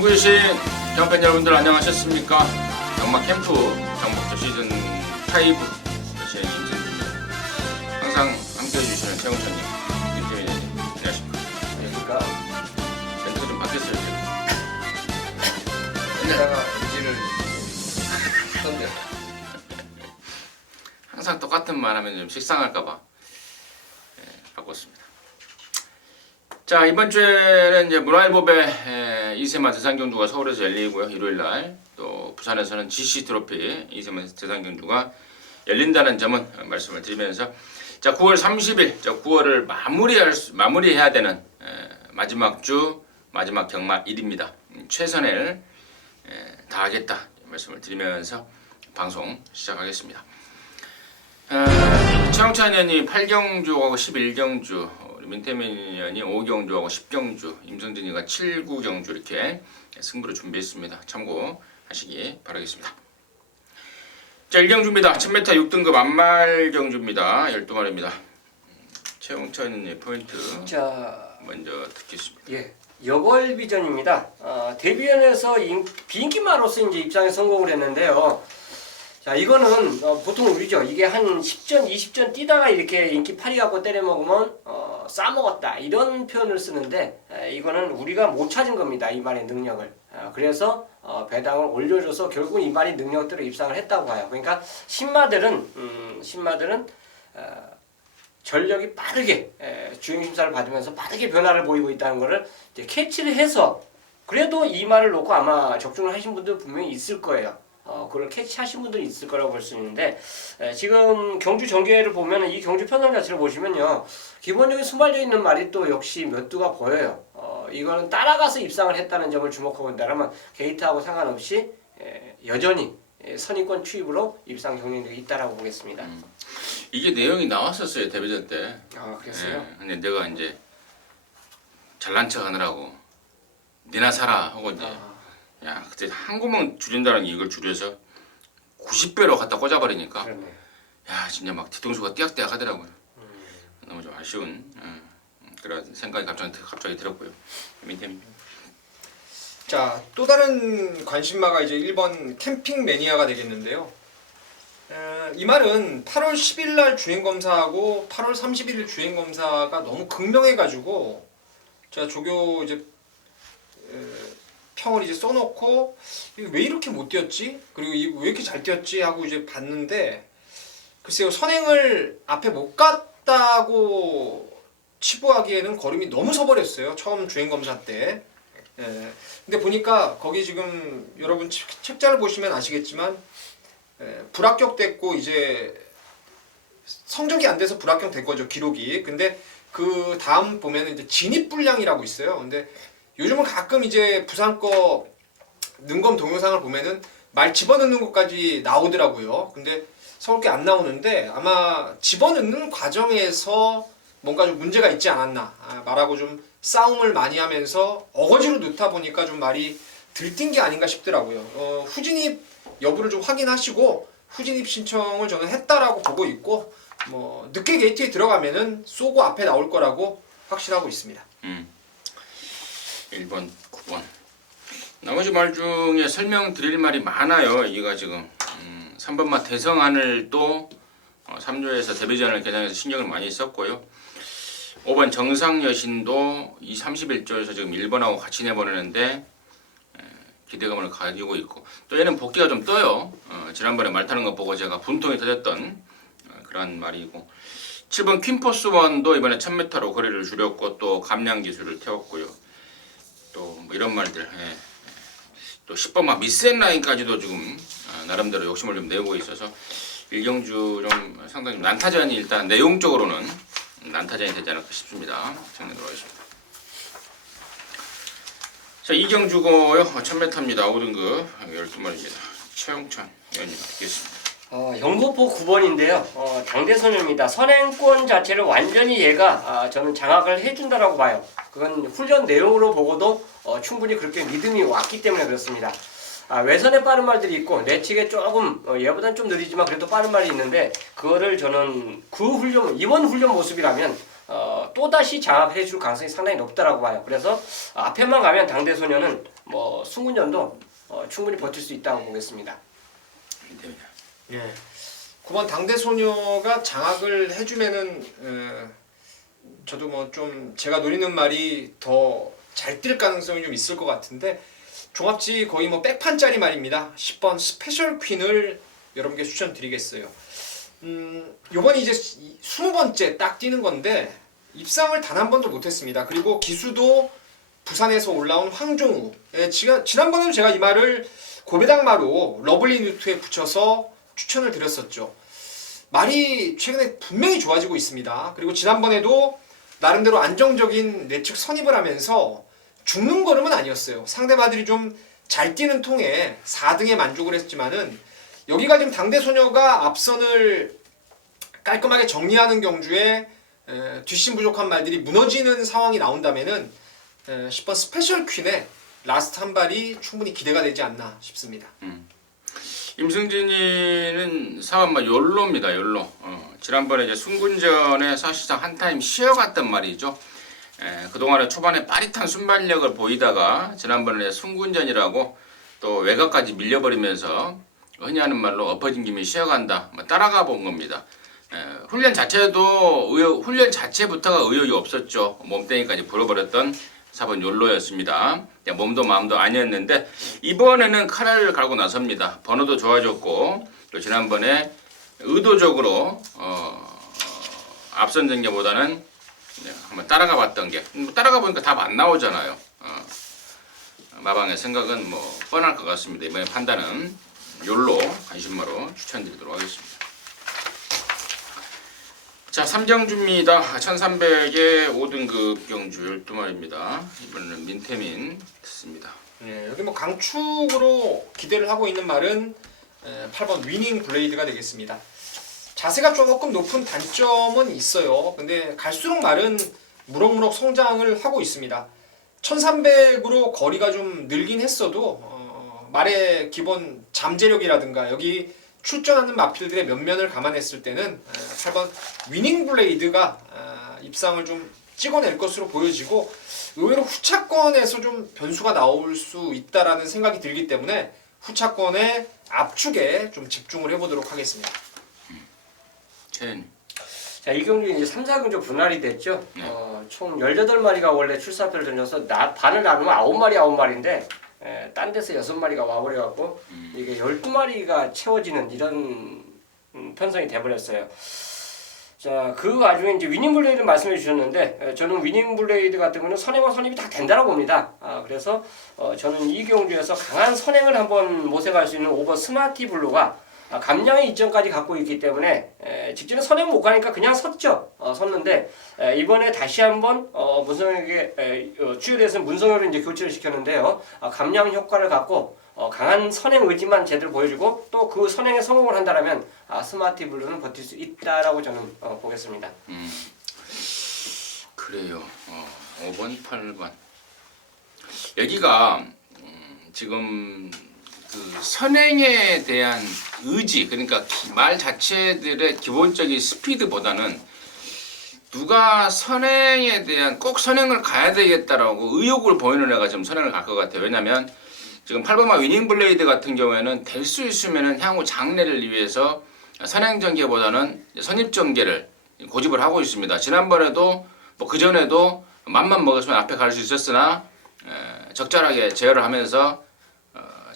전국이신 경팬 여러분들 안녕하셨습니까? 경마 캠프 경북도 시즌 5 여신 임승입니다. 항상 함께해 주시는 최홍천님, 김태민님 안녕하십니까? 그러니까 멘트가 좀 바뀌었어요 지금. 여기다가 의지를 하던데. 항상 똑같은 말 하면 좀 식상할까봐 바꿨습니다. 자, 이번 주에는 이제 문화일보배 이세만 대상경주가 서울에서 열리고요. 일요일날 또 부산에서는 GC 트로피 이세만 대상경주가 열린다는 점은 말씀을 드리면서, 자, 9월 30일, 9월을 마무리해야 되는 마지막 주 마지막 경마일입니다. 최선을 다하겠다 말씀을 드리면서 방송 시작하겠습니다. 최홍찬 의원이 8경주하고 11경주, 민태민 의원이 5경주하고 10경주, 임성진이가 7, 9경주 이렇게 승부를 준비했습니다. 참고하시기 바라겠습니다. 자, 1경주입니다. 1000m 6등급 안말경주입니다. 12마리입니다. 최홍찬 의원의 포인트 자, 먼저 듣겠습니다. 예, 여걸비전입니다. 데뷔전에서 비인기마로서 이제 입상에 성공을 했는데요. 자, 이거는 보통 우리죠. 이게 한 10전, 20전 뛰다가 이렇게 인기 파리하고 때려 먹으면 싸먹었다 이런 표현을 쓰는데, 이거는 우리가 못 찾은 겁니다. 이 말의 능력을. 그래서 배당을 올려줘서 결국 이 말의 능력들을 입상을 했다고 봐요. 그러니까 신마들은 전력이 빠르게 주행 심사를 받으면서 빠르게 변화를 보이고 있다는 것을 이제 캐치를 해서, 그래도 이 말을 놓고 아마 적중을 하신 분들 분명히 있을 거예요. 그걸 캐치하신 분들이 있을 거라고 볼 수 있는데, 지금 경주 전개를 보면 이 경주 편성 자체를 보시면요, 기본적인 순발되어 있는 말이 또 역시 몇 두가 보여요. 이거는 따라가서 입상을 했다는 점을 주목하고 있다면 게이트하고 상관없이 여전히 선의권 투입으로 입상 경쟁력이 있다라고 보겠습니다. 이게 내용이 나왔었어요, 데뷔전 때. 아, 그랬어요? 근데 내가 이제 잘난 척 하느라고 니나 사라 하고 이제 야, 그때 한 구멍 줄인다는 게 이걸 줄여서 90배로 갖다 꽂아버리니까 그러네. 야, 진짜 막 뒤통수가 띠약띠약 하더라고요. 너무 좀 아쉬운 그런 생각이 갑자기 들었고요. 민템. 자, 또 다른 관심마가 이제 1번 캠핑 매니아가 되겠는데요. 이 말은 8월 10일 날 주행 검사하고 8월 31일 주행 검사가 너무 극명해가지고 제가 조교 이제 평을 이제 써놓고 이거 왜 이렇게 못 뛰었지? 그리고 이거 왜 이렇게 잘 뛰었지? 하고 이제 봤는데, 글쎄요, 선행을 앞에 못 갔다고 치부하기에는 걸음이 너무 서버렸어요. 처음 주행 검사 때. 근데 보니까 거기 지금 여러분 책자를 보시면 아시겠지만 불합격됐고 이제 성적이 안 돼서 불합격 된 거죠, 기록이. 근데 그 다음 보면은 이제 진입불량이라고 있어요. 근데 요즘은 가끔 이제 부산 거 능검 동영상을 보면은 말 집어넣는 것까지 나오더라고요. 근데 서울 게 안 나오는데 아마 집어넣는 과정에서 뭔가 좀 문제가 있지 않았나. 말하고 좀 싸움을 많이 하면서 어거지로 넣다 보니까 좀 말이 들뛴 게 아닌가 싶더라고요. 후진입 여부를 좀 확인하시고 후진입 신청을 저는 했다라고 보고 있고, 뭐 늦게 게이트에 들어가면은 쏘고 앞에 나올 거라고 확신하고 있습니다. 1번, 9번. 나머지 말 중에 설명드릴 말이 많아요. 이가 지금 3번마 대성하늘 또 3조에서 데뷔전을 개장해서 신경을 많이 썼고요. 5번 정상여신도 이 31조에서 지금 1번하고 같이 내보내는데 기대감을 가지고 있고, 또 얘는 복귀가 좀 떠요. 지난번에 말 타는 거 보고 제가 분통이 터졌던 그런 말이고, 7번 퀸포스1도 이번에 1000m로 거리를 줄였고 또 감량 기술을 태웠고요. 또 뭐 이런 말들, 또 10번마 미스앤라인까지도 지금 나름대로 욕심을 좀 내고 있어서 1경주 좀 상당히 난타전이, 일단 내용적으로는 난타전이 되지 않을까 싶습니다. 정리하도록 하겠습니다. 자, 2경주고요. 1000m입니다. 5등급 12마리입니다. 최홍찬 의원님 듣겠습니다. 영도포 9번인데요. 당대소녀입니다. 선행권 자체를 완전히 얘가 저는 장악을 해준다라고 봐요. 그건 훈련 내용으로 보고도 충분히 그렇게 믿음이 왔기 때문에 그렇습니다. 외선에 빠른 말들이 있고 내측에 조금 얘보다는 좀 느리지만 그래도 빠른 말이 있는데, 그거를 저는 그 훈련, 이번 훈련 모습이라면 또다시 장악을 해줄 가능성이 상당히 높다라고 봐요. 그래서 앞에만 가면 당대소녀는 뭐 승군전도 충분히 버틸 수 있다고 보겠습니다. 예. 9번 당대소녀가 장악을 해주면은 저도 뭐 좀 제가 노리는 말이 더 잘 뛸 가능성이 좀 있을 것 같은데 종합지 거의 뭐 백판짜리 말입니다. 10번 스페셜 퀸을 여러분께 추천드리겠어요. 요번이 이제 20번째 딱 뛰는 건데 입상을 단 한 번도 못했습니다. 그리고 기수도 부산에서 올라온 황종우. 예, 지난번에도 제가 이 말을 고배당마로 러블리 뉴트에 붙여서 추천을 드렸었죠. 말이 최근에 분명히 좋아지고 있습니다. 그리고 지난번에도 나름대로 안정적인 내측 선입을 하면서 죽는 걸음은 아니었어요. 상대마들이 좀 잘 뛰는 통에 4등에 만족을 했지만은 여기가 지금 당대소녀가 앞선을 깔끔하게 정리하는 경주에 뒷심 부족한 말들이 무너지는 상황이 나온다면은 10번 스페셜 퀸의 라스트 한 발이 충분히 기대가 되지 않나 싶습니다. 임승진이는 4번 욜로입니다. 욜로. 지난번에 이제 순군전에 사실상 한 타임 쉬어갔단 말이죠. 그동안에 초반에 빠릿한 순발력을 보이다가 지난번에 순군전이라고 또 외곽까지 밀려버리면서 흔히 하는 말로 엎어진 김에 쉬어간다. 따라가 본 겁니다. 훈련 자체부터가 의욕이 없었죠. 몸뚱이까지 불어버렸던 4번 욜로였습니다. 몸도 마음도 아니었는데 이번에는 칼을 갈고 나섭니다. 번호도 좋아졌고 또 지난번에 의도적으로 앞선 전개보다는 한번 따라가 봤던 게 따라가 보니까 답 안 나오잖아요. 마방의 생각은 뭐 뻔할 것 같습니다. 이번에 판단은 욜로 관심마로 추천드리도록 하겠습니다. 자, 3경주입니다. 1300의 5등급 경주 12마리입니다. 이번에는 민태민 듣습니다. 네, 여기 뭐 강축으로 기대를 하고 있는 말은 8번 위닝 블레이드가 되겠습니다. 자세가 조금 높은 단점은 있어요. 근데 갈수록 말은 무럭무럭 성장을 하고 있습니다. 1300으로 거리가 좀 늘긴 했어도 말의 기본 잠재력이라든가 여기 출전하는 마필들의 면면을 감안했을 때는 8번 위닝 블레이드가 입상을 좀 찍어낼 것으로 보여지고 의외로 후차권에서 좀 변수가 나올 수 있다라는 생각이 들기 때문에 후차권의 압축에 좀 집중을 해보도록 하겠습니다. 자, 이 경주 이제 3, 4경주 분할이 됐죠. 네. 총 18마리가 원래 출사표를 던져서 반을 나누면 9마리인데 딴 데서 6마리가 와버려갖고 이게 12마리가 채워지는 이런 편성이 돼버렸어요. 자, 그 와중에 이제 위닝 블레이드 말씀해 주셨는데 저는 위닝 블레이드 같은 경우는 선행과 선입이 다 된다고 봅니다. 그래서 저는 이 경주에서 강한 선행을 한번 모색할 수 있는 5번 스마티 블루가 감량의 이점까지 갖고 있기 때문에 직전에 선행 못 가니까 그냥 섰죠. 섰는데 이번에 다시 한번 문성혁에게 추열해서 문성혁을 이제 교체를 시켰는데요. 감량 효과를 갖고 강한 선행 의지만 제대로 보여주고 또 그 선행에 성공을 한다라면 스마티 블루는 버틸 수 있다라고 저는 보겠습니다. 그래요. 5번, 8번. 여기가 지금 그 선행에 대한 의지, 그러니까 말 자체들의 기본적인 스피드보다는 누가 선행에 대한 꼭 선행을 가야 되겠다라고 의욕을 보이는 애가 지금 선행을 갈 것 같아요. 왜냐면 지금 8번마 위닝 블레이드 같은 경우에는 될 수 있으면은 향후 장래를 위해서 선행 전개보다는 선입 전개를 고집을 하고 있습니다. 지난번에도 뭐 그 전에도 맘만 먹었으면 앞에 갈 수 있었으나 적절하게 제어를 하면서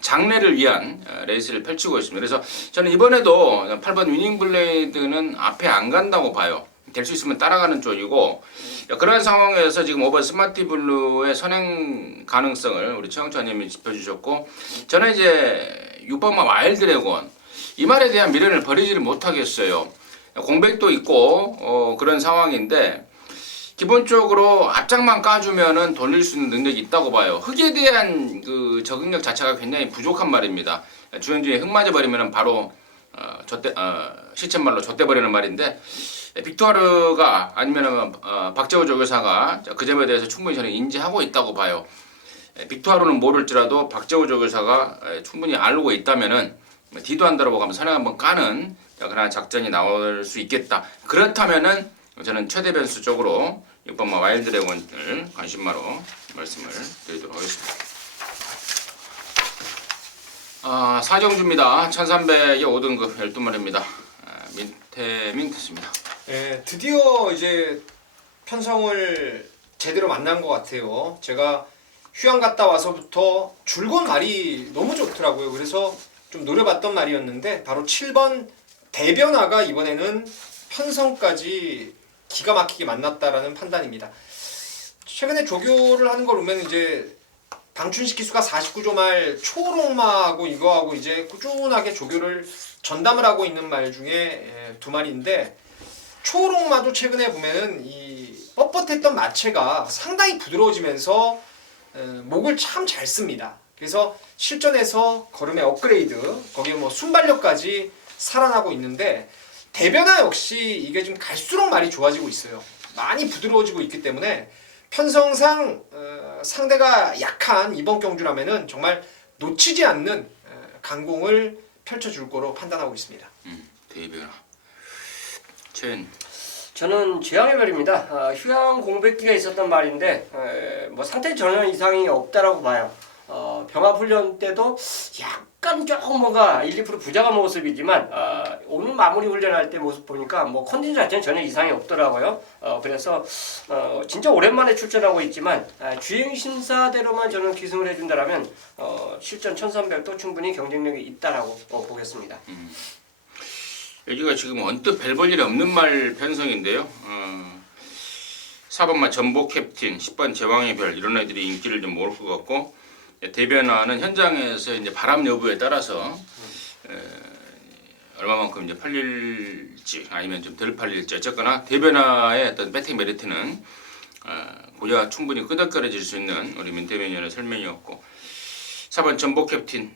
장래를 위한 레이스를 펼치고 있습니다. 그래서 저는 이번에도 8번 위닝 블레이드는 앞에 안 간다고 봐요. 될 수 있으면 따라가는 쪽이고 그런 상황에서 지금 5번 스마티 블루의 선행 가능성을 우리 최영찬님이 짚어주셨고 저는 이제 6번 와일드 드래곤 이 말에 대한 미련을 버리지를 못하겠어요. 공백도 있고 그런 상황인데 기본적으로 앞장만 까주면은 돌릴 수 있는 능력이 있다고 봐요. 흙에 대한 그 적응력 자체가 굉장히 부족한 말입니다. 주행중에 흙 맞아버리면 바로 시쳇말로 좆대버리는 말인데 빅토르가 아니면 박재호 조교사가 그 점에 대해서 충분히 저는 인지하고 있다고 봐요. 빅토르는 모를지라도 박재호 조교사가 충분히 알고 있다면은 뒤도 안 돌아보고 한번 선행 한번 까는 그런 작전이 나올 수 있겠다. 그렇다면은 저는 최대 변수 쪽으로 6번마 와일드 드래곤을 관심마로 말씀을 드리도록 하겠습니다. 4경주입니다. 1300에 5등급 12마리입니다. 민트입니다. 예, 드디어 이제 편성을 제대로 만난 것 같아요. 제가 휴양 갔다 와서부터 줄곧 말이 너무 좋더라고요. 그래서 좀 노려봤던 말이었는데 바로 7번 대변화가 이번에는 편성까지 기가 막히게 만났다라는 판단입니다. 최근에 조교를 하는 걸 보면 이제 방춘식 기수가 49조 말 초록마하고 이거하고 이제 꾸준하게 조교를 전담을 하고 있는 말 중에 두 마리인데, 초록마도 최근에 보면은 이 뻣뻣했던 마체가 상당히 부드러워지면서 목을 참 잘 씁니다. 그래서 실전에서 걸음의 업그레이드, 거기에 뭐 순발력까지 살아나고 있는데, 대변화 역시 이게 좀 갈수록 말이 좋아지고 있어요. 많이 부드러워지고 있기 때문에 편성상 상대가 약한 이번 경주라면은 정말 놓치지 않는 강공을 펼쳐줄 거로 판단하고 있습니다. 대변화. 최은. 저는 죄양의 별입니다. 휴양 공백기가 있었던 말인데 뭐 상태 전혀 이상이 없다라고 봐요. 병합 훈련 때도 약간 조금 뭔가 1~2% 부족한 모습이지만 오늘 마무리 훈련할 때 모습 보니까 뭐 컨디션 자체는 전혀 이상이 없더라고요. 그래서 진짜 오랜만에 출전하고 있지만 주행 심사대로만 저는 기승을 해준다라면 실전 1300도 충분히 경쟁력이 있다라고 보겠습니다. 여기가 지금 언뜻 별 볼 일이 없는 말 편성인데요. 4번마 전복 캡틴, 10번 제왕의 별 이런 애들이 인기를 좀 모을 것 같고, 대변화는 현장에서 이제 바람 여부에 따라서 얼마만큼 이제 팔릴지 아니면 좀 덜 팔릴지, 어쨌거나 대변화의 어떤 배팅 메리트는 고야 충분히 끄덕거려질 수 있는 우리 민태민연의 설명이었고, 4번 전복 캡틴,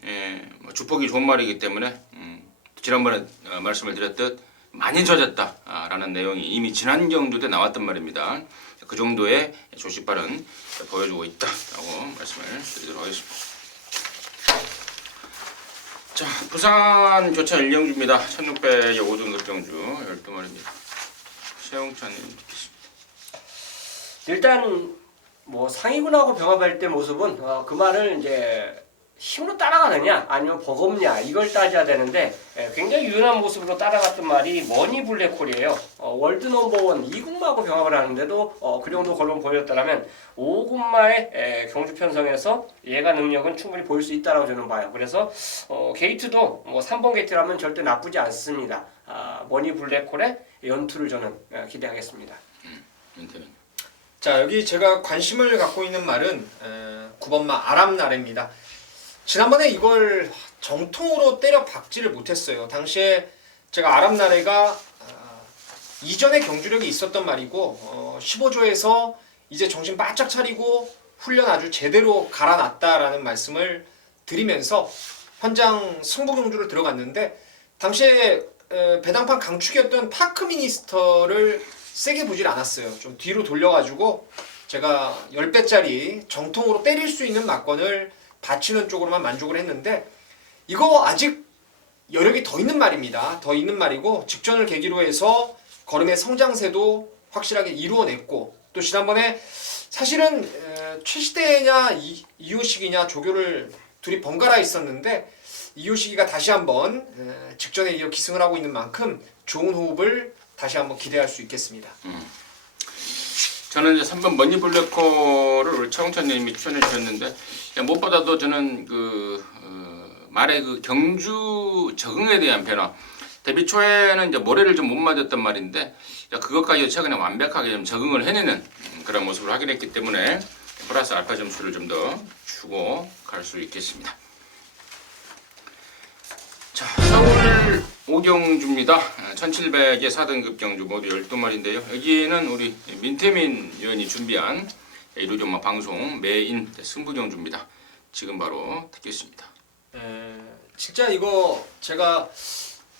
뭐 주폭이 좋은 말이기 때문에 지난번에 말씀을 드렸듯 많이 젖었다라는 내용이 이미 지난 경주 때 나왔던 말입니다. 그 정도의 조시발은 보여주고 있다라고 말씀을 드리도록 하겠습니다. 자, 부산 교차 1경주입니다. 1600의 5등급 경주 12마리입니다. 최홍찬님 듣겠습니다. 일단 뭐 상위군하고 병합할 때 모습은 그 말을 이제 힘으로 따라가느냐 아니면 버겁냐 이걸 따져야 되는데, 굉장히 유연한 모습으로 따라갔던 말이 머니 블랙홀이에요. 월드 넘버원 2군마하고 병합을 하는데도 그 정도 걸음 보였다면 5군마의 경주 편성에서 얘가 능력은 충분히 보일 수 있다라고 저는 봐요. 그래서 게이트도 뭐 3번 게이트라면 절대 나쁘지 않습니다. 머니 블랙홀의 연투를 저는 기대하겠습니다. 자, 여기 제가 관심을 갖고 있는 말은 9번마 아람나래입니다. 지난번에 이걸 정통으로 때려 박지를 못했어요. 당시에 제가 아람나래가 이전에 경주력이 있었던 말이고 15조에서 이제 정신 바짝 차리고 훈련 아주 제대로 갈아놨다라는 말씀을 드리면서 현장 승부 경주를 들어갔는데, 당시에 배당판 강축이었던 파크 미니스터를 세게 보질 않았어요. 좀 뒤로 돌려가지고 제가 10배짜리 정통으로 때릴 수 있는 막건을 받치는 쪽으로만 만족을 했는데, 이거 아직 여력이 더 있는 말입니다. 더 있는 말이고 직전을 계기로 해서 걸음의 성장세도 확실하게 이루어냈고, 또 지난번에 사실은 최시대냐 이효식이냐 조교를 둘이 번갈아 있었는데 이효식이가 다시 한번 직전에 이어 기승을 하고 있는 만큼 좋은 호흡을 다시 한번 기대할 수 있겠습니다. 저는 이제 3번 머니 블랙홀을 우리 차홍찬님이 추천해 주셨는데, 무엇보다도 저는 말의 그 경주 적응에 대한 변화. 데뷔 초에는 이제 모래를 좀 못 맞았던 말인데, 그것까지 최근에 완벽하게 좀 적응을 해내는 그런 모습을 확인했기 때문에 플러스 알파 점수를 좀 더 주고 갈 수 있겠습니다. 자, 서울 5경주입니다. 1700의 4등급 경주 모두 12마리인데요. 여기는 우리 민태민 의원이 준비한 1호전마 방송 메인 승부 경주입니다. 지금 바로 듣겠습니다. 진짜 이거 제가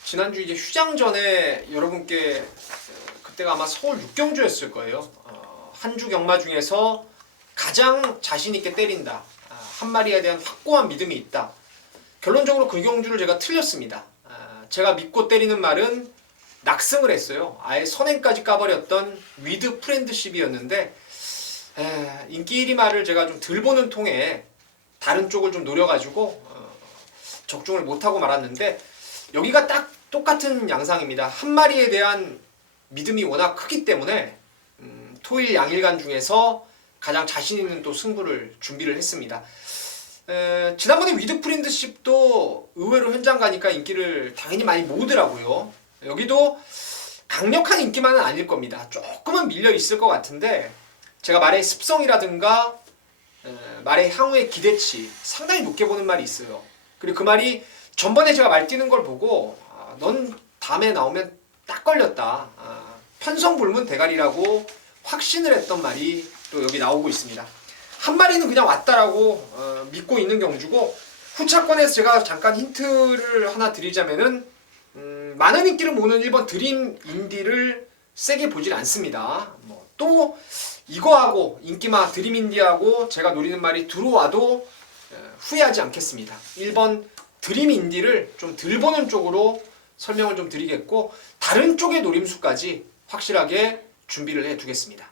지난주 이제 휴장 전에 여러분께, 그때가 아마 서울 6경주였을 거예요. 한 주 경마 중에서 가장 자신 있게 때린다. 한 마리에 대한 확고한 믿음이 있다. 결론적으로 그 경주를 제가 틀렸습니다. 제가 믿고 때리는 말은 낙승을 했어요. 아예 선행까지 까버렸던 위드 프렌드십이었는데 인기 1위 말을 제가 좀 덜 보는 통에 다른 쪽을 좀 노려가지고 적중을 못하고 말았는데 여기가 딱 똑같은 양상입니다. 한 마리에 대한 믿음이 워낙 크기 때문에 토일 양일간 중에서 가장 자신 있는 또 승부를 준비를 했습니다. 지난번에 위드 프렌드십도 의외로 현장 가니까 인기를 당연히 많이 모으더라고요. 여기도 강력한 인기만은 아닐 겁니다. 조금은 밀려 있을 것 같은데 제가 말의 습성이라든가 말의 향후의 기대치 상당히 높게 보는 말이 있어요. 그리고 그 말이 전번에 제가 말 뛰는 걸 보고 넌 다음에 나오면 딱 걸렸다. 편성불문 대가리라고 확신을 했던 말이 또 여기 나오고 있습니다. 한 마리는 그냥 왔다라고 믿고 있는 경주고 후차권에서 제가 잠깐 힌트를 하나 드리자면은 많은 인기를 모으는 1번 드림 인디를 세게 보질 않습니다. 또 이거하고 인기마 드림 인디하고 제가 노리는 말이 들어와도 후회하지 않겠습니다. 1번 드림 인디를 좀 덜 보는 쪽으로 설명을 좀 드리겠고 다른 쪽의 노림수까지 확실하게 준비를 해두겠습니다.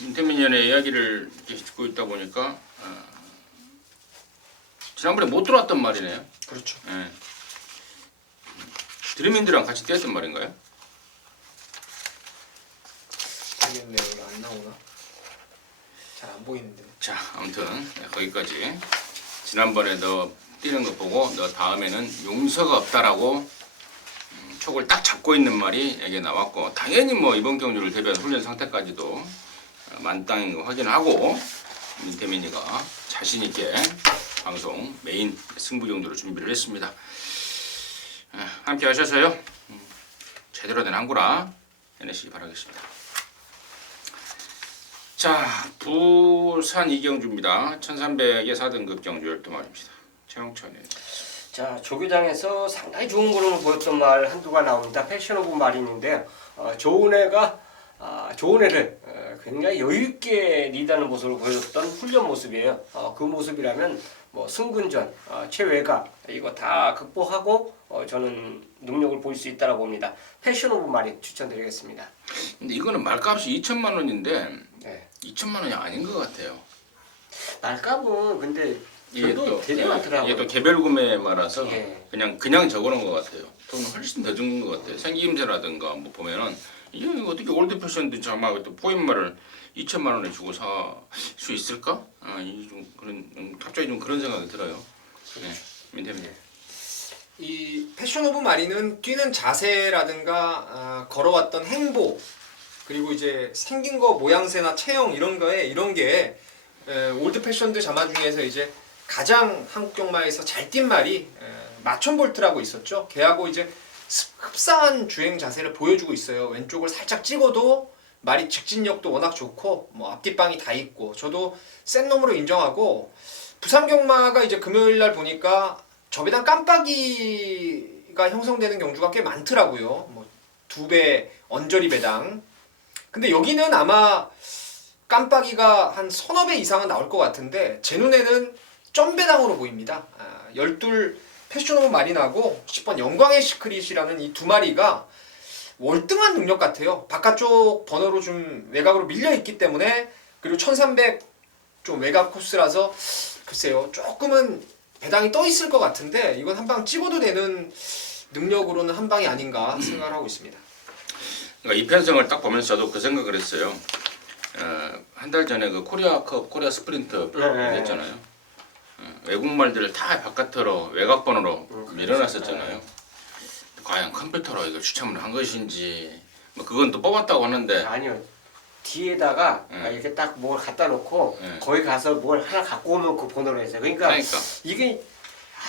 임태민 의원의 이야기를 이렇게 듣고 있다 보니까 지난번에 못 들어왔던 말이네요. 그렇죠. 예. 드림인들이랑 같이 뛰었던 말인가요? 모르겠네요. 이거 안 나오나? 잘 안 보이는데. 자, 아무튼 거기까지. 지난번에 너 뛰는 거 보고 너 다음에는 용서가 없다라고 촉을 딱 잡고 있는 말이 여기에 나왔고 당연히 뭐 이번 경주를 대비한 훈련 상태까지도 만땅인 거 확인하고 민태민이가 자신 있게 방송 메인 승부 정도로 준비를 했습니다. 함께 하셔서요 제대로 된 항구라 해내시기 바라겠습니다. 자, 부산 이경주입니다. 1300의 4등급 경주 12마리입니다. 최영천이. 자, 조교장에서 상당히 좋은 걸음을 보였던 말 한두가 나옵니다. 패션 오브 마린인데요. 좋은 애를 굉장히 여유있게 리드하는 모습을 보여줬던 훈련 모습이에요. 그 모습이라면 뭐 승근전, 최외가 이거 다 극복하고 저는 능력을 보일 수 있다고 봅니다. 패션 오브 마린 추천드리겠습니다. 근데 이거는 말값이 2천만 원인데 네. 2천만 원이 아닌 것 같아요. 말값은 근데 이게 별도 되게 많더라고요. 이게 또 개별 구매 말아서 예. 그냥 적어놓은 것 같아요. 돈은 훨씬 더 적은 것 같아요. 생김새라든가 뭐 보면은 이게 어떻게 올드 패션도 자막 또 포인말을 2천만 원에 주고 살 수 있을까? 좀 그런 갑자기 좀 그런 생각이 들어요. 네, 민태민. 이 패션 오브 마린은 뛰는 자세라든가 걸어왔던 행보 그리고 이제 생긴 거 모양새나 체형 이런 게 올드 패션드 자마 중에서 이제 가장 한국 경마에서 잘 뛴 말이 마천볼트라고 있었죠. 걔하고 이제 흡사한 주행 자세를 보여주고 있어요. 왼쪽을 살짝 찍어도 말이 직진력도 워낙 좋고 뭐 앞뒷방이 다 있고 저도 센 놈으로 인정하고 부산 경마가 이제 금요일 날 보니까 저배당 깜빡이가 형성되는 경주가 꽤 많더라고요. 뭐 2배 언저리 배당. 근데 여기는 아마 깜빡이가 한 서너 배 이상은 나올 것 같은데 제 눈에는 점배당으로 보입니다. 12 패션 오브 마린하고 10번 영광의 시크릿이라는 이 두 마리가 월등한 능력 같아요. 바깥쪽 번호로 좀 외곽으로 밀려 있기 때문에 그리고 1300 좀 외곽 코스라서 글쎄요 조금은 배당이 떠 있을 것 같은데 이건 한 방 찍어도 되는 능력으로는 한 방이 아닌가 생각을 하고 있습니다. 그러니까 이 편성을 딱 보면서 저도 그 생각을 했어요. 한 달 전에 그 코리아컵 코리아 스프린트 했잖아요. 외국말들을 다 바깥으로 외곽 번호로 밀어놨었잖아요. 과연 컴퓨터로 이걸 추첨을 한 것인지 뭐 그건 또 뽑았다고 하는데 아니요. 뒤에다가 이렇게 딱 뭘 갖다 놓고 거기 가서 뭘 하나 갖고 오면 그 번호로 했어요. 그러니까 이게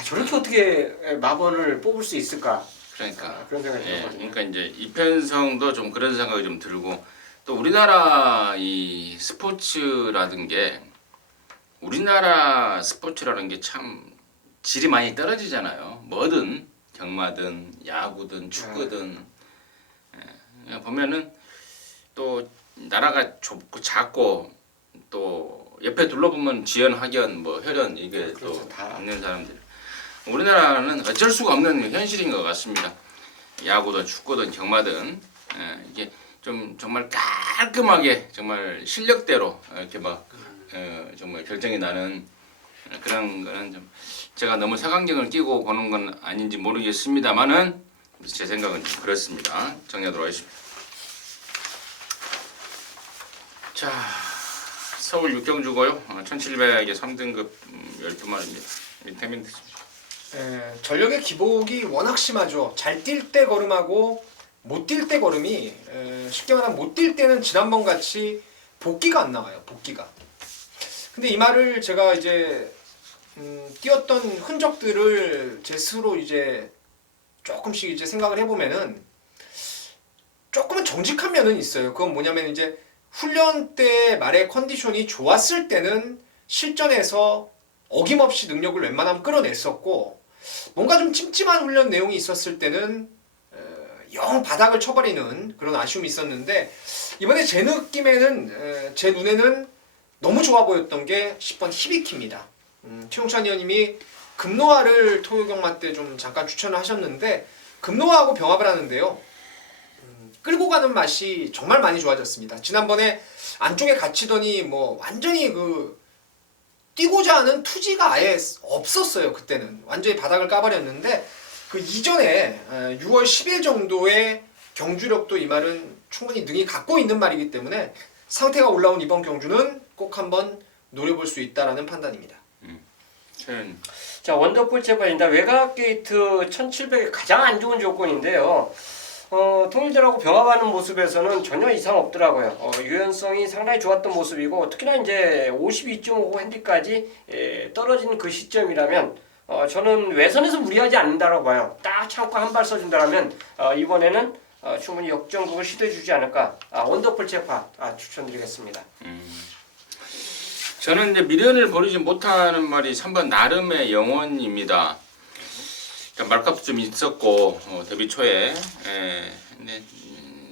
저렇게 어떻게 마번을 뽑을 수 있을까? 그러니까 그런 생각이 들었거든요. 그러니까 이제 이 편성도 좀 그런 생각이 좀 들고 또 우리나라 이 스포츠라는 게 우리나라 스포츠라는 게 참 질이 많이 떨어지잖아요. 뭐든 경마든 야구든 축구든 보면은 또 나라가 좁고 작고 또 옆에 둘러보면 지연, 학연, 뭐 혈연 이게 그렇죠, 또 다. 있는 사람들. 우리나라는 어쩔 수가 없는 현실인 것 같습니다. 야구든 축구든 경마든 이게 좀 정말 깔끔하게 정말 실력대로 이렇게 막 정말 결정이 나는 그런 거는 좀 제가 너무 색안경을 끼고 보는 건 아닌지 모르겠습니다만은 제 생각은 좀 그렇습니다. 정리하도록 하겠습니다. 자, 서울 육경주고요. 1700에 3등급 12마리입니다. 민태민트. 전력의 기복이 워낙 심하죠. 잘 뛸 때 걸음하고 못 뛸 때 걸음이 쉽게 말하면 못 뛸 때는 지난번 같이 복기가 안 나와요. 복기가. 근데 이 말을 제가 이제 뛰었던 흔적들을 제 스스로 이제 조금씩 이제 생각을 해보면은 조금은 정직한 면은 있어요. 그건 뭐냐면 이제 훈련 때 말의 컨디션이 좋았을 때는 실전에서 어김없이 능력을 웬만하면 끌어냈었고 뭔가 좀 찜찜한 훈련 내용이 있었을 때는 영 바닥을 쳐버리는 그런 아쉬움이 있었는데 이번에 제 느낌에는 제 눈에는 너무 좋아 보였던 게 10번 히비키입니다. 최용찬 의원님이 금노아를 토요경마 때 좀 잠깐 추천을 하셨는데 금노아하고 병합을 하는데요. 끌고 가는 맛이 정말 많이 좋아졌습니다. 지난번에 안쪽에 갇히더니 뭐 완전히 뛰고자 하는 투지가 아예 없었어요. 그때는 완전히 바닥을 까버렸는데 그 이전에 6월 10일 정도의 경주력도 이 말은 충분히 능히 갖고 있는 말이기 때문에 상태가 올라온 이번 경주는 꼭 한번 노려볼 수 있다라는 판단입니다. 자, 원더풀 체발입니다. 외곽 게이트 1700의 가장 안 좋은 조건인데요. 통일들하고 병합하는 모습에서는 전혀 이상 없더라고요. 유연성이 상당히 좋았던 모습이고 특히나 이제 52.5 핸디까지 떨어진 그 시점이라면 저는 외선에서 무리하지 않는다고 봐요. 딱 참고 한 발 써준다면 이번에는 충분히 역전극을 시도해주지 않을까. 원더풀 체파 추천드리겠습니다. 저는 이제 미련을 버리지 못하는 말이 3번 나름의 영혼입니다. 말값도 좀 있었고 데뷔 초에 근데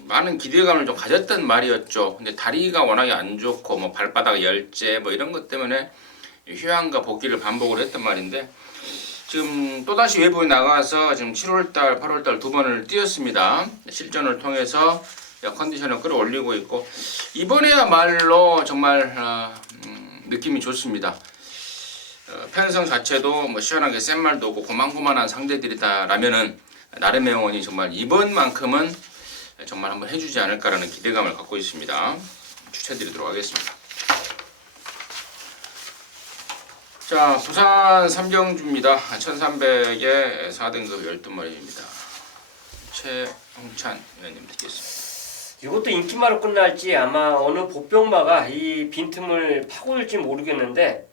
많은 기대감을 좀 가졌던 말이었죠. 근데 다리가 워낙에 안 좋고 뭐 발바닥 열재 뭐 이런 것 때문에 휴양과 복귀를 반복을 했던 말인데 지금 또다시 외부에 나가서 지금 7월달, 8월달 두 번을 뛰었습니다. 실전을 통해서 컨디션을 끌어올리고 있고 이번에야말로 정말 느낌이 좋습니다. 편성 자체도 뭐 시원하게 센 말도 없고 고만고만한 상대들이다라면은 나름의 영혼이 정말 이번만큼은 정말 한번 해주지 않을까라는 기대감을 갖고 있습니다. 추천드리도록 하겠습니다. 자, 부산 삼경주입니다. 1300에 4등급 12마리입니다. 최홍찬 의원님 듣겠습니다. 이것도 인기마로 끝날지 아마 어느 보병마가 이 빈틈을 파고들지 모르겠는데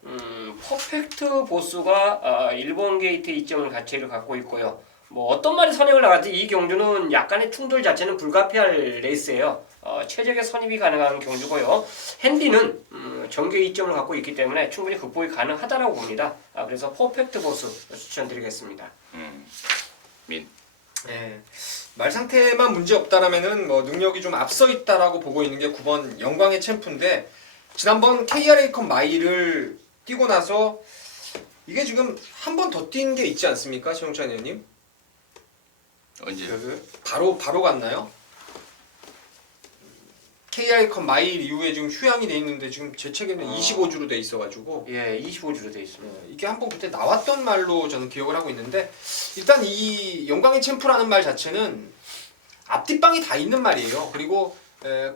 퍼펙트 보스가 1번 게이트 2점을 가치를 갖고 있고요. 뭐 어떤 말이 선행을 나갈지 이 경주는 약간의 충돌 자체는 불가피할 레이스예요. 최적의 선입이 가능한 경주고요. 핸디는 정규 2점을 갖고 있기 때문에 충분히 극복이 가능하다라고 봅니다. 그래서 퍼펙트 보스 추천드리겠습니다. 민. 네. 말 상태만 문제 없다라면은 뭐 능력이 좀 앞서 있다라고 보고 있는 게 9번 영광의 챔프인데 지난번 KRA컵 마일을 뛰고 나서 이게 지금 한 번 더 뛴 게 있지 않습니까, 최용찬 의원님? 언제? 바로 갔나요? KRA컵 마일 이후에 지금 휴양이 돼 있는데 지금 제 책에는 25주로 돼 있어가지고 예, 25주로 돼 있습니다. 이게 한 번 그때 나왔던 말로 저는 기억을 하고 있는데 일단 이 영광의 챔프라는 말 자체는 앞뒷방이 다 있는 말이에요. 그리고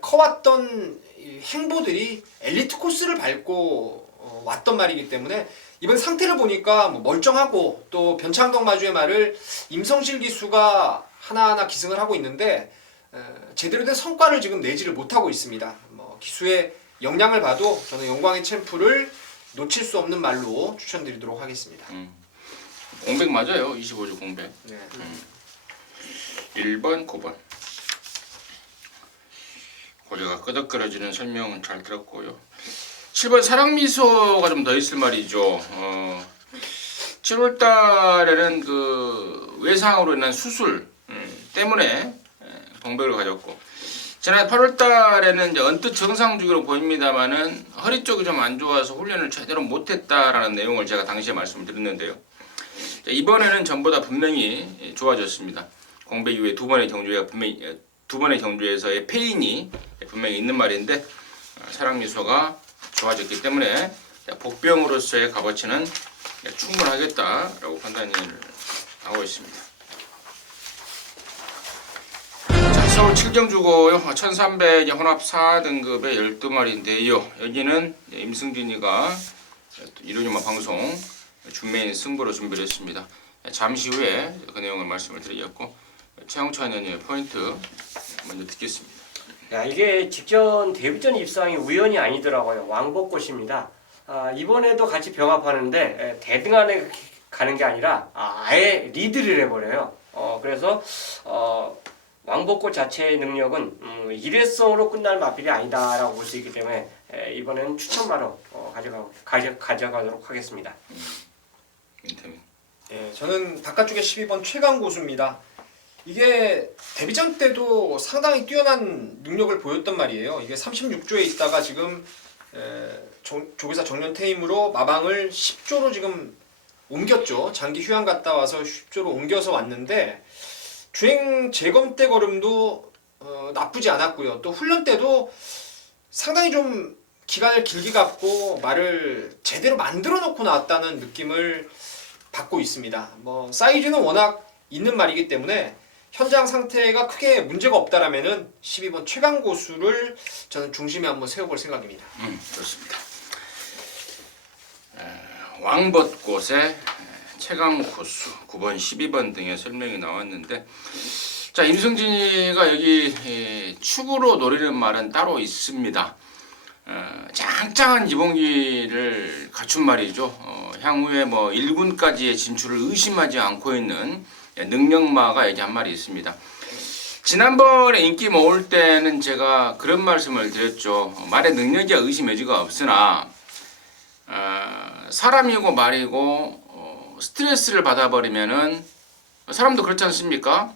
커왔던 행보들이 엘리트 코스를 밟고 왔던 말이기 때문에 이번 상태를 보니까 뭐 멀쩡하고 또 변창덕 마주의 말을 임성실 기수가 하나하나 기승을 하고 있는데 제대로 된 성과를 지금 내지를 못하고 있습니다. 뭐 기수의 역량을 봐도 저는 영광의 챔프를 놓칠 수 없는 말로 추천드리도록 하겠습니다. 공백 맞아요. 25주 공백. 네. 1번, 9번. 고개가 끄덕거려지는 설명은 잘 들었고요. 7번 사랑미소가 좀 더 있을 말이죠. 7월달에는 그 외상으로 인한 수술 때문에 공백을 가졌고 지난 8월달에는 이제 언뜻 정상 주기로 보입니다만은 허리 쪽이 좀 안 좋아서 훈련을 제대로 못했다라는 내용을 제가 당시에 말씀을 드렸는데요. 이번에는 전보다 분명히 좋아졌습니다. 공백 이후에 두 번의 경주에서의 패인이 분명히 있는 말인데 사랑미소가 좋아졌기 때문에 복병으로서의 값어치는 충분하겠다라고 판단을 하고 있습니다. 자, 서울 7경주고요. 1300의 혼합 4등급의 12마리인데요. 여기는 임승진이가 이루니마 방송 준메인 승부로 준비를 했습니다. 잠시 후에 그 내용을 말씀을 드리겠고 최영찬 의원의 포인트 먼저 듣겠습니다. 야, 이게 직전 데뷔전 입상이 우연이 아니더라고요. 왕복꽃입니다. 이번에도 같이 병합하는데 대등안에 가는 게 아니라 아예 리드를 해버려요. 그래서 왕복꽃 자체의 능력은 일회성으로 끝날 마필이 아니다라고 볼 수 있기 때문에 이번에는 추천마로 가져가도록 하겠습니다. 예, 저는 바깥쪽에 12번 최강 고수입니다. 이게 데뷔전 때도 상당히 뛰어난 능력을 보였단 말이에요. 이게 36조에 있다가 지금 조기사 정년퇴임으로 마방을 10조로 지금 옮겼죠. 장기 휴양 갔다 와서 10조로 옮겨서 왔는데 주행 재검 때 걸음도 나쁘지 않았고요. 또 훈련 때도 상당히 좀 기간을 길게 갖고 말을 제대로 만들어 놓고 나왔다는 느낌을 받고 있습니다. 뭐 사이즈는 워낙 있는 말이기 때문에 현장 상태가 크게 문제가 없다라면은 12번 최강 고수를 저는 중심에 한번 세워볼 생각입니다. 좋습니다. 왕벚꽃의 최강 고수 9번, 12번 등의 설명이 나왔는데 자 임승진이가 여기 축으로 노리는 말은 따로 있습니다. 짱짱한 기본기를 갖춘 말이죠. 향후에 뭐 1군까지의 진출을 의심하지 않고 있는 능력마가 여기 한 마리 있습니다. 지난번에 인기 모을 때는 제가 그런 말씀을 드렸죠. 말의 능력이야 의심 여지가 없으나 사람이고 말이고 스트레스를 받아버리면은 사람도 그렇지 않습니까?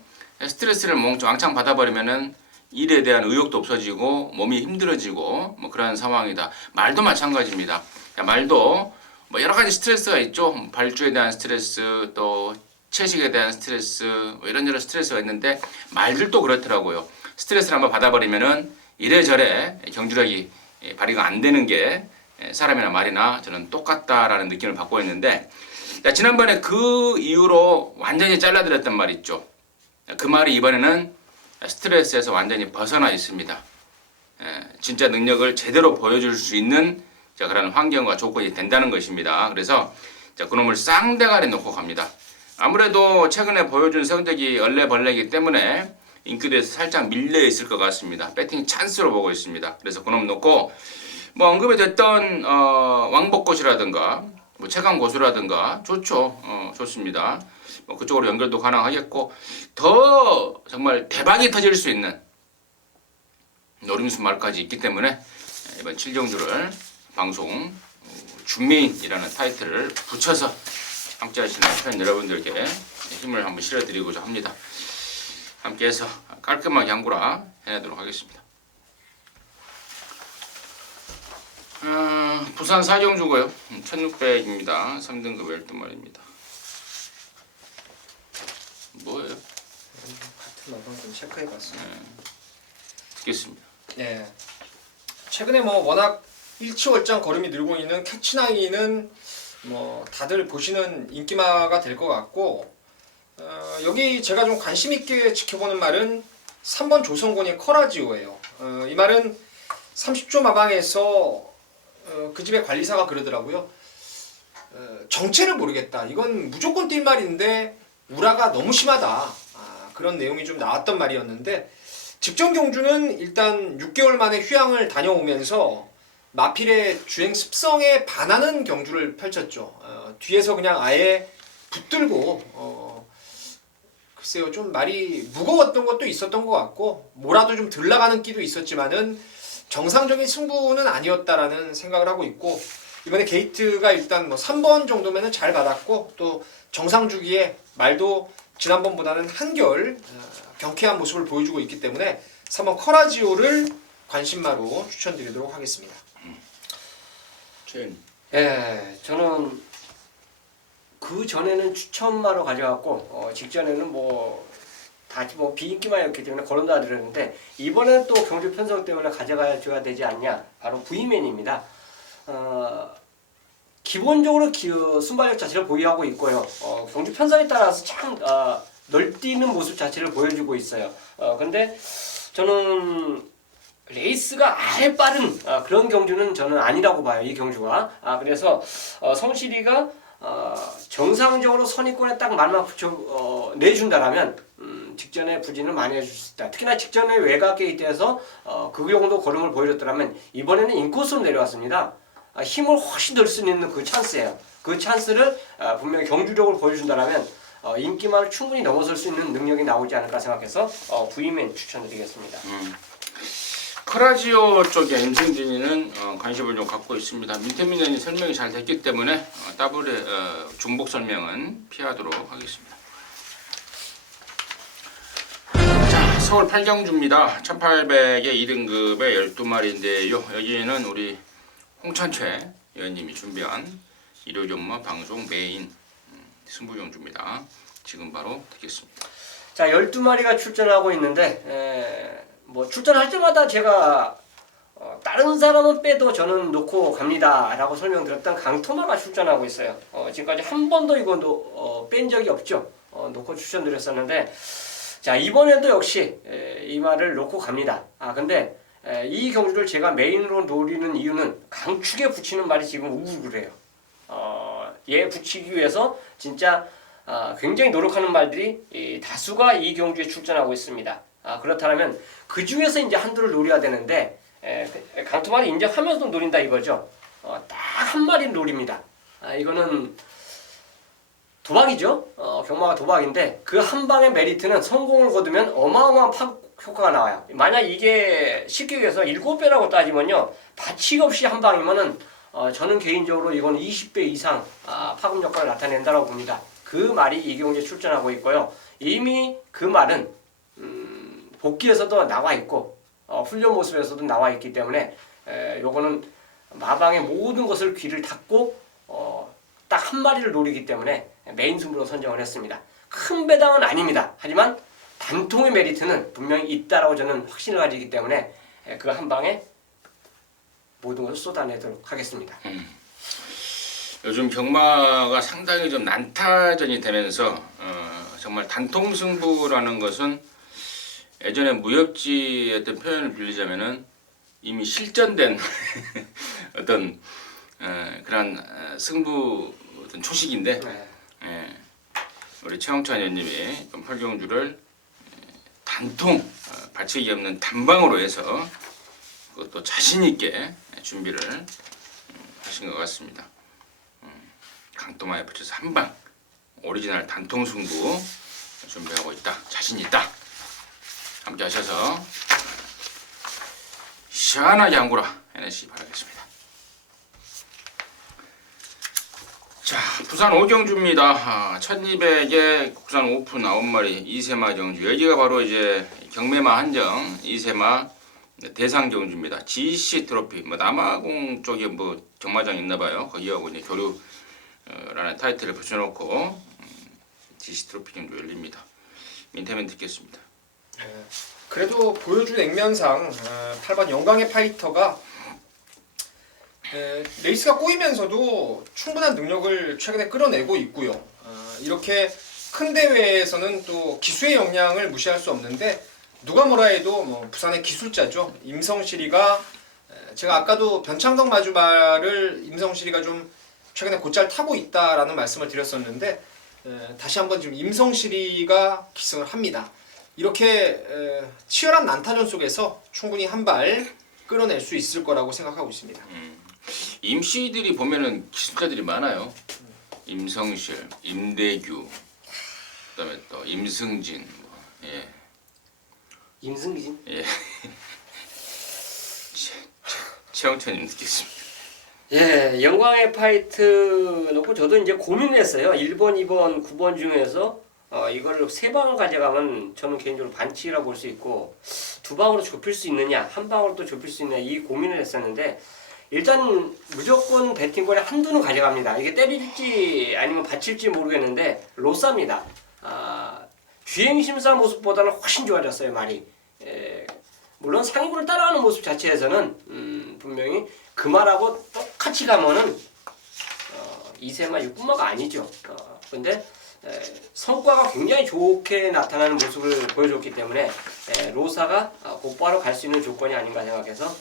스트레스를 왕창 받아버리면은 일에 대한 의욕도 없어지고 몸이 힘들어지고 뭐 그런 상황이다. 말도 마찬가지입니다. 말도 뭐 여러 가지 스트레스가 있죠. 발주에 대한 스트레스 또 채식에 대한 스트레스 뭐 이런저런 스트레스가 있는데 말들도 그렇더라고요. 스트레스를 한번 받아버리면은 이래저래 경주력이 발휘가 안 되는 게 사람이나 말이나 저는 똑같다라는 느낌을 받고 있는데 지난번에 그 이후로 완전히 잘라드렸단 말 있죠. 그 말이 이번에는 스트레스에서 완전히 벗어나 있습니다. 진짜 능력을 제대로 보여줄 수 있는 그런 환경과 조건이 된다는 것입니다. 그래서 그놈을 쌍대가리 놓고 갑니다. 아무래도 최근에 보여준 성적이 얼레벌레이기 때문에 인기도에서 살짝 밀려 있을 것 같습니다. 배팅 찬스로 보고 있습니다. 그래서 그놈 놓고 뭐 언급이 됐던 왕복꽃이라든가 뭐 최강 고수라든가 좋죠. 좋습니다. 뭐 그쪽으로 연결도 가능하겠고 더 정말 대박이 터질 수 있는 노림수 말까지 있기 때문에 이번 7경주를 방송 준메인이라는 타이틀을 붙여서 함께하시는 팬 여러분들께 힘을 한번 실어드리고자 합니다. 함께해서 깔끔하게 한구라 해내도록 하겠습니다. 부산 4경주고요. 1600입니다. 3등급 12마리입니다. 뭐예요? 같은 마방 좀 체크해봤습니다. 듣겠습니다. 네. 최근에 뭐 워낙 일치월장 걸음이 늘고 있는 캐치나이는 뭐 다들 보시는 인기마가 될 것 같고 여기 제가 좀 관심 있게 지켜보는 말은 3번 조성곤의 커라지오예요. 이 말은 30조 마방에서 그 집의 관리사가 그러더라고요. 정체를 모르겠다. 이건 무조건 뛸 말인데 우라가 너무 심하다. 그런 내용이 좀 나왔던 말이었는데 직전 경주는 일단 6개월 만에 휴양을 다녀오면서 마필의 주행 습성에 반하는 경주를 펼쳤죠. 뒤에서 그냥 아예 붙들고 글쎄요 좀 말이 무거웠던 것도 있었던 것 같고 뭐라도 좀 덜 나가는 끼도 있었지만은 정상적인 승부는 아니었다라는 생각을 하고 있고 이번에 게이트가 일단 뭐 3번 정도면은 잘 받았고 또 정상 주기에 말도 지난번보다는 한결 경쾌한 모습을 보여주고 있기 때문에 3번 커라지오를 관심마로 추천드리도록 하겠습니다. 예, 저는 그 전에는 추천마로 가져갔고 직전에는 다시 비인기마였기 때문에 거론다 드렸는데 이번에는 또 경주 편성 때문에 가져가줘야 되지 않냐. 바로 V맨입니다. 기본적으로 순발력 자체를 보유하고 있고요. 경주 편성에 따라서 참 널뛰는 모습 자체를 보여주고 있어요. 근데 저는 레이스가 아예 빠른 그런 경주는 저는 아니라고 봐요. 이 경주가. 그래서 성실이가 정상적으로 선입권에 딱 말만 붙여 내준다라면 직전에 부진을 많이 해줄 수 있다. 특히나 직전에 외곽 게이트에서 그 정도 걸음을 보여줬더라면 이번에는 인코스로 내려왔습니다. 힘을 훨씬 덜 수 있는 그 찬스예요. 그 찬스를 분명히 경주력을 보여준다라면 인기만을 충분히 넘어설 수 있는 능력이 나오지 않을까 생각해서 V맨 추천드리겠습니다. 크라지오 쪽에 임승진이는 관심을 좀 갖고 있습니다. 민태민현이 설명이 잘 됐기 때문에 더블의 중복 설명은 피하도록 하겠습니다. 자, 서울 8경주입니다. 1800의 2등급의 12마리인데요. 여기에는 우리 홍찬최 의원님이 준비한 일요전마 방송 메인 승부경주입니다. 지금 바로 듣겠습니다. 자, 12마리가 출전하고 있는데 출전할 때마다 제가 다른 사람은 빼도 저는 놓고 갑니다 라고 설명드렸던 강토마가 출전하고 있어요. 지금까지 한 번도 이거 뺀 적이 없죠. 놓고 추천드렸었는데 자, 이번에도 역시 이 말을 놓고 갑니다. 근데 이 경주를 제가 메인으로 노리는 이유는 강축에 붙이는 말이 지금 우글우글해요. 얘 붙이기 위해서 진짜 굉장히 노력하는 말들이 다수가 이 경주에 출전하고 있습니다. 그렇다면 그 중에서 이제 한두를 노려야 되는데 강토마를 인정하면서 노린다 이거죠. 딱 한 마리를 노립니다. 이거는 도박이죠. 경마가 도박인데 그 한 방의 메리트는 성공을 거두면 어마어마한 효과가 나와요. 만약 이게 쉽게 얘기해서 7배라고 따지면요, 반칙 없이 한 방이면은 저는 개인적으로 이건 20배 이상 파급 효과를 나타낸다고 봅니다. 그 말이 이 경주에 출전하고 있고요. 이미 그 말은 복귀에서도 나와 있고 훈련 모습에서도 나와 있기 때문에 요거는 마방의 모든 것을 귀를 닫고 딱 한 마리를 노리기 때문에 메인 승부로 선정을 했습니다. 큰 배당은 아닙니다. 하지만 단통의 메리트는 분명히 있다라고 저는 확신을 가지기 때문에 그 한 방에 모든 것을 쏟아내도록 하겠습니다. 요즘 경마가 상당히 좀 난타전이 되면서 정말 단통 승부라는 것은 예전에 무협지의 어떤 표현을 빌리자면은 이미 실전된 어떤 그런 승부 어떤 초식인데 우리 최홍찬 의원님이 팔경주를 단통 발칙이 없는 단방으로 해서 그것도 자신 있게 준비를 하신 것 같습니다. 강토마에 붙여서 한방 오리지널 단통 승부 준비하고 있다. 자신 있다. 함께 하셔서 시원하게 한구라 해내시기 바라겠습니다. 자, 부산 5경주입니다. 1200의 국산 오픈 9마리 2세마 경주. 여기가 바로 이제 경매마 한정 2세마 대상 경주입니다. GC 트로피, 남아공 쪽에 경마장 있나봐요. 거기하고 이제 교류라는 타이틀을 붙여놓고 GC 트로피 경주 열립니다. 민태민 듣겠습니다. 그래도 보여준 액면상 8번 영광의 파이터가 레이스가 꼬이면서도 충분한 능력을 최근에 끌어내고 있고요. 이렇게 큰 대회에서는 또 기수의 역량을 무시할 수 없는데 누가 뭐라 해도 부산의 기술자죠. 임성실이가 제가 아까도 변창덕 마주발을 임성실이가 좀 최근에 곧잘 타고 있다라는 말씀을 드렸었는데 다시 한번 지금 임성실이가 기승을 합니다. 이렇게 치열한 난타전 속에서 충분히 한 발 끌어낼 수 있을 거라고 생각하고 있습니다. 임씨들이 보면은 기술자들이 많아요. 임성실, 임대규, 그다음에 또 임승진, 예. 임승진? 예. 최영천님 듣겠습니다. 예, 영광의 파이트 놓고 저도 이제 고민을 했어요. 1번, 2번, 9번 중에서 이걸 3방을 가져가면 저는 개인적으로 반칙이라고 볼 수 있고 2방으로 좁힐 수 있느냐, 1방으로 또 좁힐 수 있느냐 이 고민을 했었는데 일단 무조건 배팅권에 한두는 가져갑니다. 이게 때릴지 아니면 받칠지 모르겠는데 로사입니다. 주행 심사 모습보다는 훨씬 좋아졌어요, 말이. 물론 상위군을 따라가는 모습 자체에서는 분명히 그 말하고 똑같이 가면은 2세마 6분마가 아니죠. 근데 성과가 굉장히 좋게 나타나는 모습을 보여줬기 때문에 로사가 곧바로 갈 수 있는 조건이 아닌가 생각해서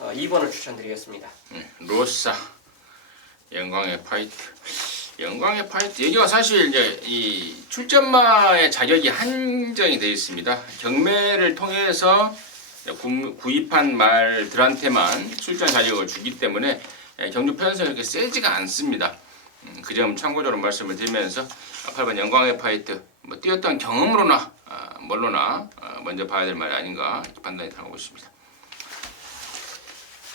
2번을 추천드리겠습니다. 로사 영광의 파이트. 영광의 파이트 여기가 사실 이제 이 출전마의 자격이 한정이 되어 있습니다. 경매를 통해서 구입한 말들한테만 출전 자격을 주기 때문에 경주 편성이 그렇게 세지가 않습니다. 그 점 참고적으로 말씀을 드리면서 8번 영광의 파이트 뭐 뛰었던 경험으로나 뭘로나 먼저 봐야 될 말이 아닌가 판단이 나오고 있습니다.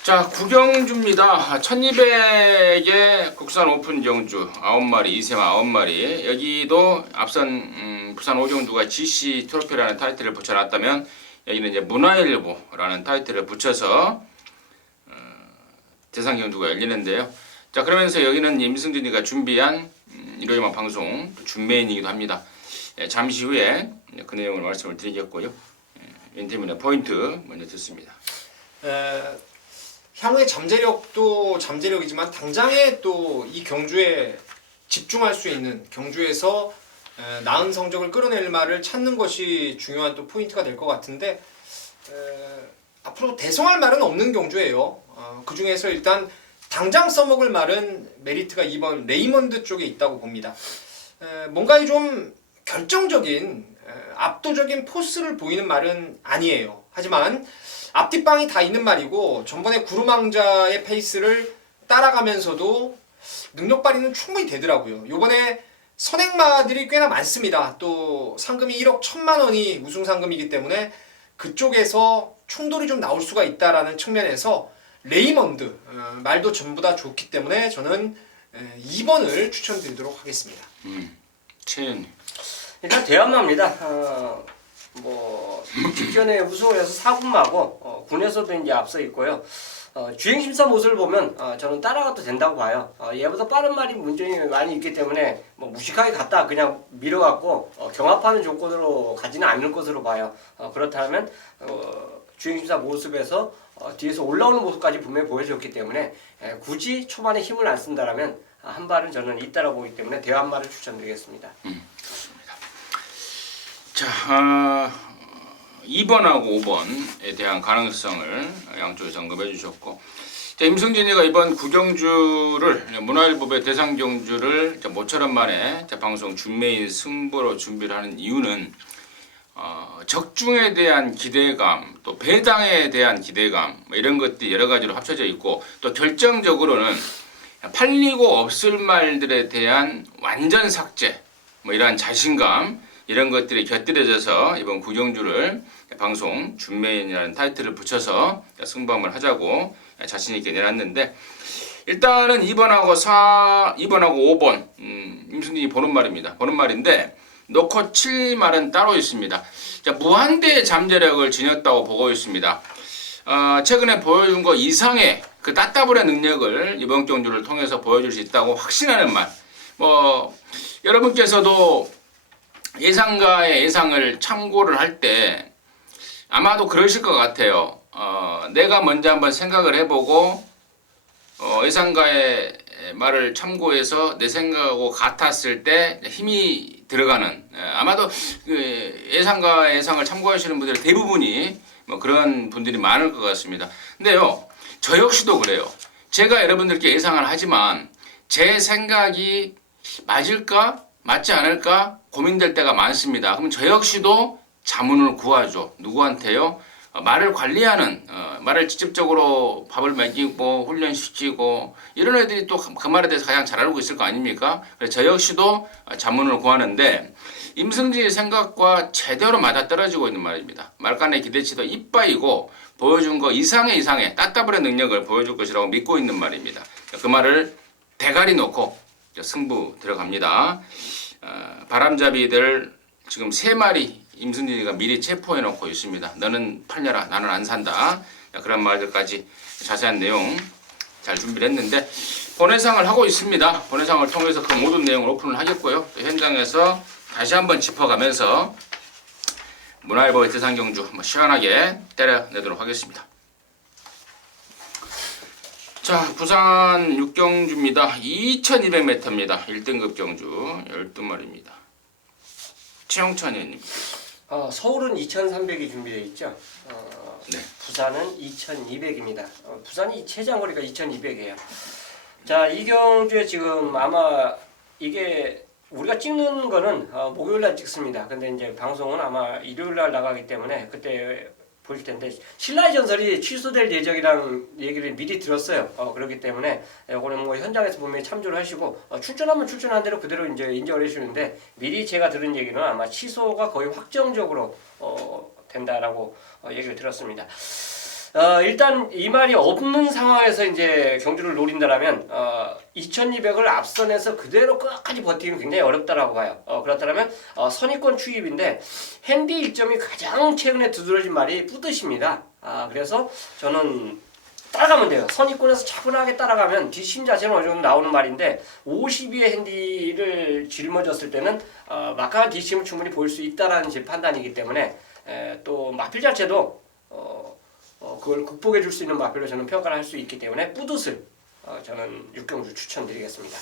자, 구경주입니다. 1200의 국산 오픈 경주 9마리, 2세마 9마리. 여기도 앞선 부산 오경주가 GC 트로피라는 타이틀을 붙여놨다면 여기는 이제 문화일보라는 타이틀을 붙여서 대상 경주가 열리는데요. 자, 그러면서 여기는 임승진이가 준비한 일요일만 방송 준메인이기도 합니다. 잠시 후에 그 내용을 말씀을 드리겠고요. 인터뷰의 포인트 먼저 듣습니다. 향후의 잠재력도 잠재력이지만 당장에 또 이 경주에 집중할 수 있는 경주에서 나은 성적을 끌어낼 말을 찾는 것이 중요한 또 포인트가 될 것 같은데 앞으로 대성할 말은 없는 경주예요. 그 중에서 일단 당장 써먹을 말은 메리트가 2번 레이먼드 쪽에 있다고 봅니다. 뭔가 좀 결정적인 압도적인 포스를 보이는 말은 아니에요. 하지만 앞뒷방이 다 있는 말이고 전번에 구루망자의 페이스를 따라가면서도 능력 발휘는 충분히 되더라고요. 요번에 선행마들이 꽤나 많습니다. 또 상금이 1억 1천만 원이 우승 상금이기 때문에 그쪽에서 충돌이 좀 나올 수가 있다라는 측면에서 레이먼드 말도 전부 다 좋기 때문에 저는 2번을 추천드리도록 하겠습니다. 최현님. 일단 대한마입니다. 뭐 직전에 우승을 해서 4군마고 군에서도 이제 앞서 있고요. 주행 심사 모습을 보면 저는 따라가도 된다고 봐요. 얘보다 빠른 말이 문제가 많이 있기 때문에 뭐 무식하게 갔다 그냥 밀어갖고 경합하는 조건으로 가지는 않을 것으로 봐요. 그렇다면 주행 심사 모습에서 뒤에서 올라오는 모습까지 분명히 보여줬기 때문에 굳이 초반에 힘을 안 쓴다라면 한 발은 저는 있다라고 보기 때문에 대한마를 추천드리겠습니다. 자, 2번하고 5번에 대한 가능성을 양쪽에서 언급해 주셨고, 자, 임승진이가 이번 구경주를 문화일보의 대상 경주를 모처럼 만에 방송 준메인 승부로 준비를 하는 이유는 적중에 대한 기대감, 또 배당에 대한 기대감 이런 것들이 여러 가지로 합쳐져 있고, 또 결정적으로는 팔리고 없을 말들에 대한 완전 삭제, 뭐 이러한 자신감 이런 것들이 곁들여져서 이번 구경주를 방송 준메인이라는 타이틀을 붙여서 승부함을 하자고 자신 있게 내놨는데, 일단은 2번하고 5번 임승진이 보는 말입니다. 보는 말인데 놓고 칠 말은 따로 있습니다. 자, 무한대의 잠재력을 지녔다고 보고 있습니다. 최근에 보여준 것 이상의 그 따따블의 능력을 이번 경주를 통해서 보여줄 수 있다고 확신하는 말. 뭐 여러분께서도 예상가의 예상을 참고를 할 때 아마도 그러실 것 같아요. 내가 먼저 한번 생각을 해보고 예상가의 말을 참고해서 내 생각하고 같았을 때 힘이 들어가는, 아마도 그 예상가의 예상을 참고하시는 분들 대부분이 뭐 그런 분들이 많을 것 같습니다. 근데요, 저 역시도 그래요. 제가 여러분들께 예상을 하지만 제 생각이 맞을까 맞지 않을까 고민될 때가 많습니다. 그럼 저 역시도 자문을 구하죠. 누구한테요? 말을 관리하는, 말을 직접적으로 밥을 먹이고 훈련시키고 이런 애들이 또 그 말에 대해서 가장 잘 알고 있을 거 아닙니까? 그래서 저 역시도 자문을 구하는데 임승진의 생각과 제대로 맞아떨어지고 있는 말입니다. 말간의 기대치도 이빠이고 보여준 거 이상의 따따블의 능력을 보여줄 것이라고 믿고 있는 말입니다. 그 말을 대가리 놓고 승부 들어갑니다. 바람잡이들 지금 3마리 임승진이가 미리 체포해 놓고 있습니다. 너는 팔려라, 나는 안 산다. 그런 말들까지 자세한 내용 잘 준비를 했는데 본회상을 하고 있습니다. 본회상을 통해서 그 모든 내용을 오픈을 하겠고요. 또 현장에서 다시 한번 짚어가면서 문화일보의 대상 경주 한번 시원하게 때려내도록 하겠습니다. 자, 부산 6경주입니다. 2200m입니다. 1등급 경주 12마리입니다. 최영찬 의원님. 서울은 2,300이 준비되어 있죠. 네. 부산은 2,200입니다. 부산이 최장거리가 2,200이에요. 자, 이 경주에 지금 아마 이게 우리가 찍는 거는 목요일 날 찍습니다. 근데 이제 방송은 아마 일요일 날 나가기 때문에 그때 보일 텐데 신라의 전설이 취소될 예정이라는 얘기를 미리 들었어요. 그렇기 때문에 이거는 뭐 현장에서 분명히 참조를 하시고 출전하면 출전한 대로 그대로 이제 인정을 해주는데 미리 제가 들은 얘기는 아마 취소가 거의 확정적으로 된다라고 얘기를 들었습니다. 일단 이 말이 없는 상황에서 이제 경주를 노린다라면 2,200을 앞선에서 그대로 끝까지 버티기는 굉장히 어렵다라고 봐요. 그렇다면 선입권 추입인데 핸디 1점이 가장 최근에 두드러진 말이 뿌듯입니다. 그래서 저는 따라가면 돼요. 선입권에서 차분하게 따라가면 뒷심 자체는 어느 정도 나오는 말인데 52의 핸디를 짊어졌을 때는 막강한 뒷심을 충분히 보일 수 있다라는 제 판단이기 때문에 또 마필 자체도 그걸 극복해 줄 수 있는 마필로 저는 평가를 할 수 있기 때문에 뿌듯을 저는 6경주 추천드리겠습니다.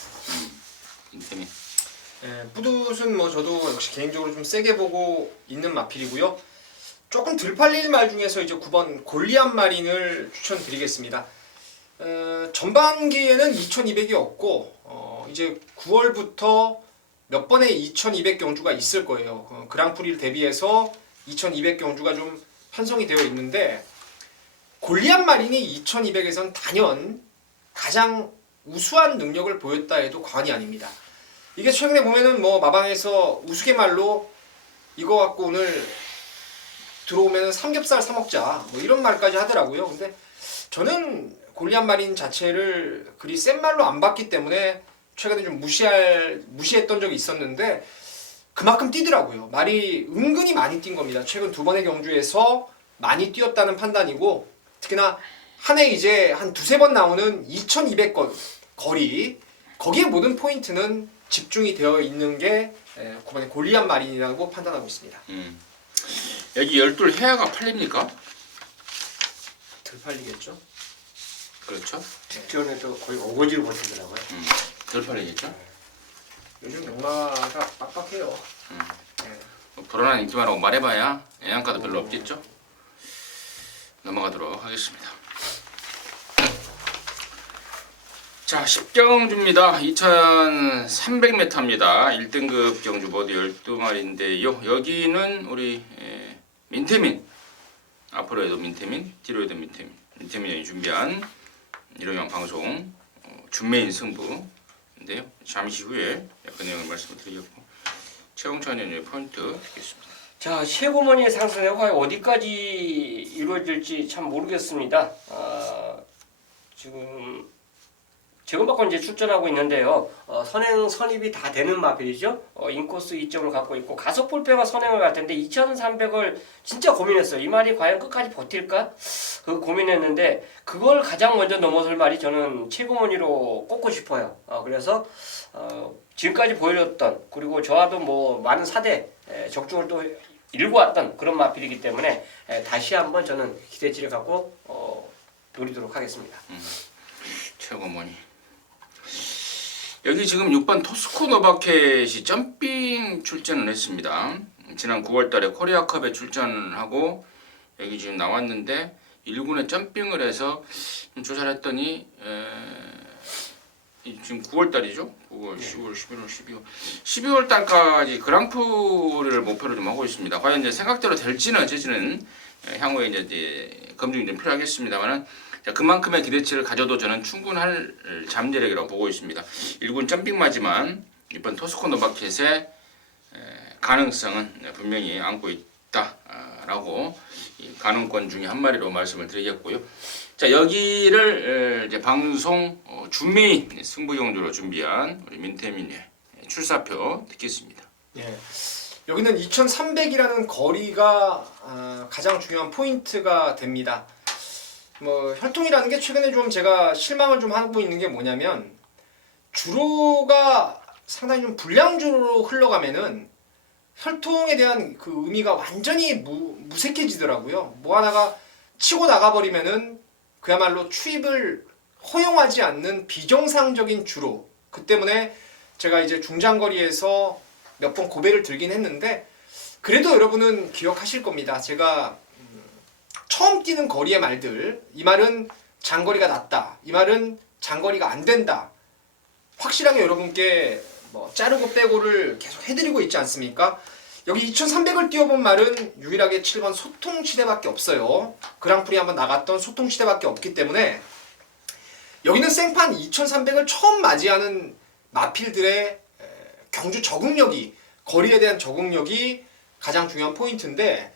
뿌듯은 뭐 저도 역시 개인적으로 좀 세게 보고 있는 마필이고요. 조금 덜 팔릴 말 중에서 이제 9번 골리앗 마린을 추천드리겠습니다. 전반기에는 2,200이 없고 이제 9월부터 몇 번의 2,200 경주가 있을 거예요. 그랑프리를 대비해서 2,200 경주가 좀 편성이 되어 있는데 골리앗 마린이 2,200에선 단연 가장 우수한 능력을 보였다 해도 과언이 아닙니다. 이게 최근에 보면은 뭐 마방에서 우스갯말로 이거 갖고 오늘 들어오면 삼겹살 사 먹자 뭐 이런 말까지 하더라고요. 근데 저는 골리앗 마린 자체를 그리 센 말로 안 봤기 때문에 최근에 좀 무시했던 적이 있었는데 그만큼 뛰더라고요. 말이 은근히 많이 뛴 겁니다. 최근 2번의 경주에서 많이 뛰었다는 판단이고 특히나 한 해 이제 한 2-3번 나오는 2,200 거리 거기에 모든 포인트는 집중이 되어 있는 게 9번의 골리앗 마린이라고 판단하고 있습니다. 여기 12 해야가 팔립니까? 덜 팔리겠죠? 그렇죠. 직전에도 거의 어거지로 버티더라고요. 덜 팔리겠죠. 요즘 영마가 빡빡해요. 불안한 인기만 하고 말해봐야 애양가도 별로 없겠죠. 넘어가도록 하겠습니다. 자, 10경주입니다. 2,300m입니다. 1등급 경주 모두 12마리인데요. 여기는 우리 민태민, 앞으로 해도 민태민, 뒤로 해도 민태민, 민태민이 준비한 일요일 방송 준메인 승부인데요. 잠시 후에 그 내용을 말씀을 드리겠고 최홍찬 의원의 포인트 드리겠습니다. 자, 최고머니의 상승이 과연 어디까지 이루어질지 참 모르겠습니다. 지금 제금받고 이제 출전하고 있는데요. 선행 선입이 다 되는 마필이죠. 인코스 2점을 갖고 있고 가속 볼펜과 선행을 갈 텐데 2,300을 진짜 고민했어요. 이 말이 과연 끝까지 버틸까? 그 고민했는데 그걸 가장 먼저 넘어설 말이 저는 최고머니로 꼽고 싶어요. 그래서 지금까지 보여줬던 그리고 저와도 뭐 많은 사대 적중을 또 일고 왔던 그런 마필이기 때문에 다시 한번 저는 기대치를 갖고 노리도록 하겠습니다. 최고머니. 여기 지금 6번 토스코 노바켓이 점핑 출전을 했습니다. 지난 9월달에 코리아컵에 출전하고 여기 지금 나왔는데 1군에 점핑을 해서 조사를 했더니 지금 9월달이죠? 9월, 10월, 11월, 12월 12월달까지 그랑프리를 목표로 좀 하고 있습니다. 과연 이제 생각대로 될지는 어찌지는 향후에 이제 검증이 좀 필요하겠습니다만은 그만큼의 기대치를 가져도 저는 충분할 잠재력이라고 보고 있습니다. 1군 점핑마지만 이번 토스코 노바켓의 가능성은 분명히 안고 있다라고 가능권 중에 한 마리로 말씀을 드리겠고요. 자, 여기를 이제 방송 준메인 승부 경주로 준비한 우리 민태민의 출사표 듣겠습니다. 예. 여기는 2,300이라는 거리가 가장 중요한 포인트가 됩니다. 뭐 혈통이라는 게 최근에 좀 제가 실망을 좀 하고 있는 게 뭐냐면 주로가 상당히 좀 불량 주로로 흘러가면은 혈통에 대한 그 의미가 완전히 무색해지더라고요. 뭐 하나가 치고 나가버리면은 그야말로 추입을 허용하지 않는 비정상적인 주로. 그 때문에 제가 이제 중장거리에서 몇 번 고배를 들긴 했는데 그래도 여러분은 기억하실 겁니다. 제가 처음 뛰는 거리의 말들, 이 말은 장거리가 낫다, 이 말은 장거리가 안 된다, 확실하게 여러분께 뭐 자르고 빼고를 계속 해드리고 있지 않습니까? 여기 2300을 뛰어본 말은 유일하게 7번 소통치대밖에 없어요. 그랑프리 한번 나갔던 소통치대밖에 없기 때문에 여기는 생판 2300을 처음 맞이하는 마필들의 경주 적응력이, 거리에 대한 적응력이 가장 중요한 포인트인데,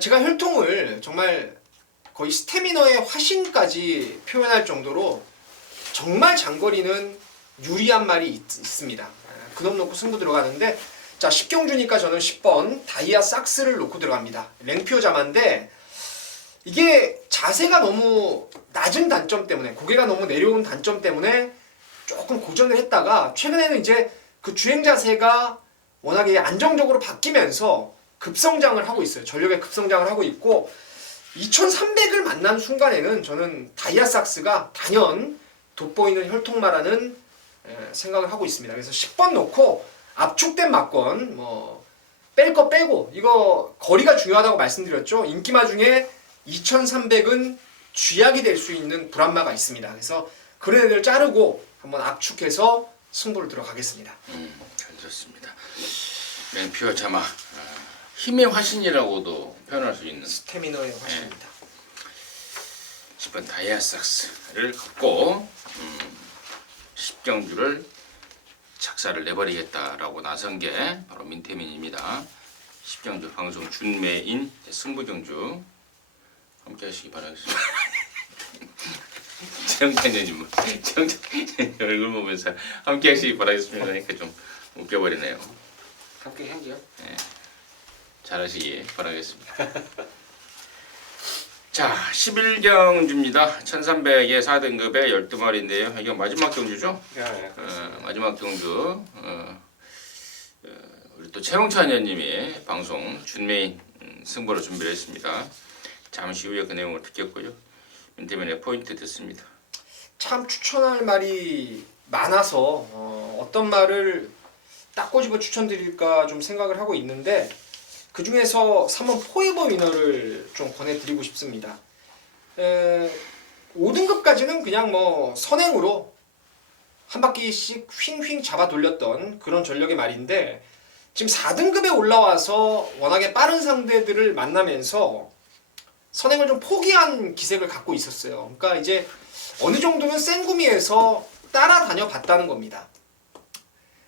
제가 혈통을 정말 거의 스태미너의 화신까지 표현할 정도로 정말 장거리는 유리한 말이 있습니다. 그놈 놓고 승부 들어가는데, 자 10경주니까 저는 10번 다이아 삭스를 놓고 들어갑니다. 랭피어 자마인데 이게 자세가 너무 낮은 단점 때문에, 고개가 너무 내려온 단점 때문에 조금 고전을 했다가 최근에는 이제 그 주행 자세가 워낙에 안정적으로 바뀌면서 급성장을 하고 있어요. 전력의 급성장을 하고 있고 2300을 만난 순간에는 저는 다이아 삭스가 단연 돋보이는 혈통마라는 생각을 하고 있습니다. 그래서 10번 놓고 압축된 막권, 뭐 뺄 거 빼고, 이거 거리가 중요하다고 말씀드렸죠. 인기마 중에 2300은 쥐약이 될 수 있는 불안마가 있습니다. 그래서 그런 애들 자르고 한번 압축해서 승부를 들어가겠습니다. 잘 들었습니다. 랭피어 자마, 힘의 화신이라고도 표현할 수 있는 스태미너의 화신입니다. 10번 다이아삭스를 갖고 10경주를 착사를 내버리겠다라고 나선 게 바로 민태민입니다. 10경주 방송 준매인 승부경주 함께 하시기 바라겠습니다. 정찬현님 얼굴 보면서 함께 하시기 바라겠습니다. 그러니까 좀 웃겨버리네요. 함께 행기요? 네, 잘하시기 바라겠습니다. 자, 11경주입니다. 1300의 4등급의 12마리인데요. 이게 마지막 경주죠? 네. 마지막 경주. 우리 또 최홍찬 의원님이 방송 준메인 승부로 준비를 했습니다. 잠시 후에 그 내용을 듣겠고요. 민태민의 포인트 듣습니다. 참 추천할 말이 많아서 어떤 말을 딱 꼬집어 추천드릴까 좀 생각을 하고 있는데 그 중에서 3번 포에버 위너를 좀 권해드리고 싶습니다. 5등급까지는 그냥 뭐 선행으로 한 바퀴씩 휙휙 잡아 돌렸던 그런 전력의 말인데 지금 4등급에 올라와서 워낙에 빠른 상대들을 만나면서 선행을 좀 포기한 기색을 갖고 있었어요. 그러니까 이제 어느 정도는 생구미에서 따라다녀 봤다는 겁니다.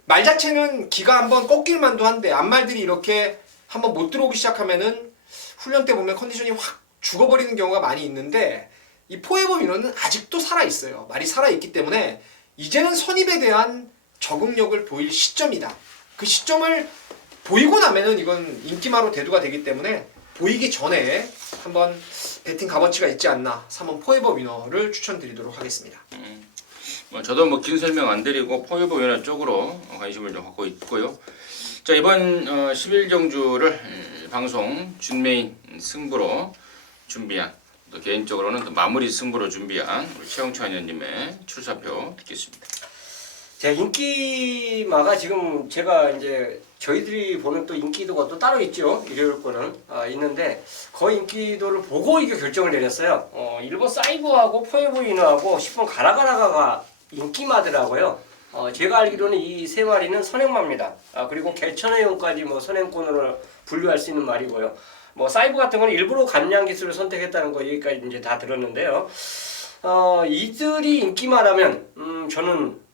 말 자체는 기가 한번 꺾일 만도 한데 앞말들이 이렇게 한번 못 들어오기 시작하면은 훈련 때 보면 컨디션이 확 죽어버리는 경우가 많이 있는데 이 포에버 민원은 아직도 살아있어요. 말이 살아있기 때문에 이제는 선입에 대한 적응력을 보일 시점이다. 그 시점을 보이고 나면은 이건 인기마로 대두가 되기 때문에 보이기 전에 한번 배팅 값어치가 있지 않나 3번 포에버 위너를 추천드리도록 하겠습니다. 저도 뭐 긴 설명 안 드리고 포에버 위너 쪽으로 관심을 좀 갖고 있고요. 자, 이번 11경주를 방송 준메인 승부로 준비한, 또 개인적으로는 또 마무리 승부로 준비한 우리 최홍찬 의원님의 출사표 듣겠습니다. 제 인기마가 지금 제가 이제 저희들이 보는 또 인기도가 또 따로 있죠. 일요일 거는 있는데 그 인기도를 보고 이게 결정을 내렸어요. 1번 사이버하고 포에버 위너하고 10번 가라가라가가 인기마더라고요. 제가 알기로는 이 세 마리는 선행마입니다. 그리고 개천회용까지 뭐 선행권으로 분류할 수 있는 말이고요. 뭐 사이버 같은 거는 일부러 감량 기술을 선택했다는 거 여기까지 이제 다 들었는데요. 이들이 인기마라면 저는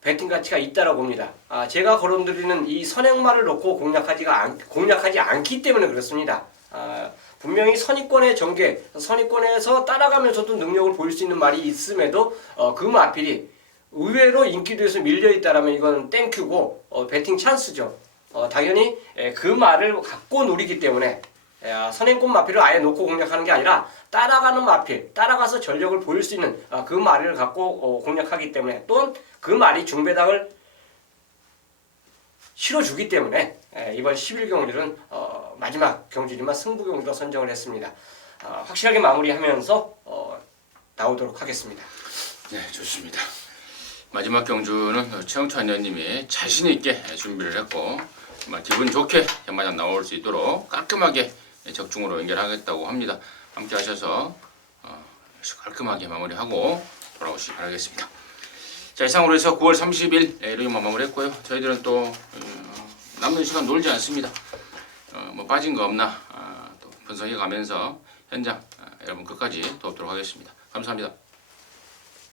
배팅 가치가 있다라고 봅니다. 제가 거론드리는 이 선행마를 놓고 공략하지 않기 때문에 그렇습니다. 분명히 선입권의 전개, 선입권에서 따라가면서도 능력을 보일 수 있는 말이 있음에도 그 마필이 의외로 인기도에서 밀려있다라면 이건 땡큐고 배팅 찬스죠. 당연히 그 말을 갖고 노리기 때문에 선행권 마필을 아예 놓고 공략하는 게 아니라 따라가는 마필, 따라가서 전력을 보일 수 있는 그 말을 갖고 공략하기 때문에 또는 그 말이 중배당을 실어주기 때문에 이번 11 경주는 마지막 경주지만 승부 경주로 선정을 했습니다. 확실하게 마무리하면서 나오도록 하겠습니다. 네, 좋습니다. 마지막 경주는 최영찬 의원님이 자신 있게 준비를 했고 정말 기분 좋게 현마장 나올 수 있도록 깔끔하게 적중으로 연결하겠다고 합니다. 함께 하셔서 깔끔하게 마무리하고 돌아오시기 바라겠습니다. 자, 이상으로 해서 9월 30일 일요일만 마무리했고요. 저희들은 또 남는 시간 놀지 않습니다. 뭐 빠진 거 없나 또 분석해 가면서 현장 여러분 끝까지 돕도록 하겠습니다. 감사합니다.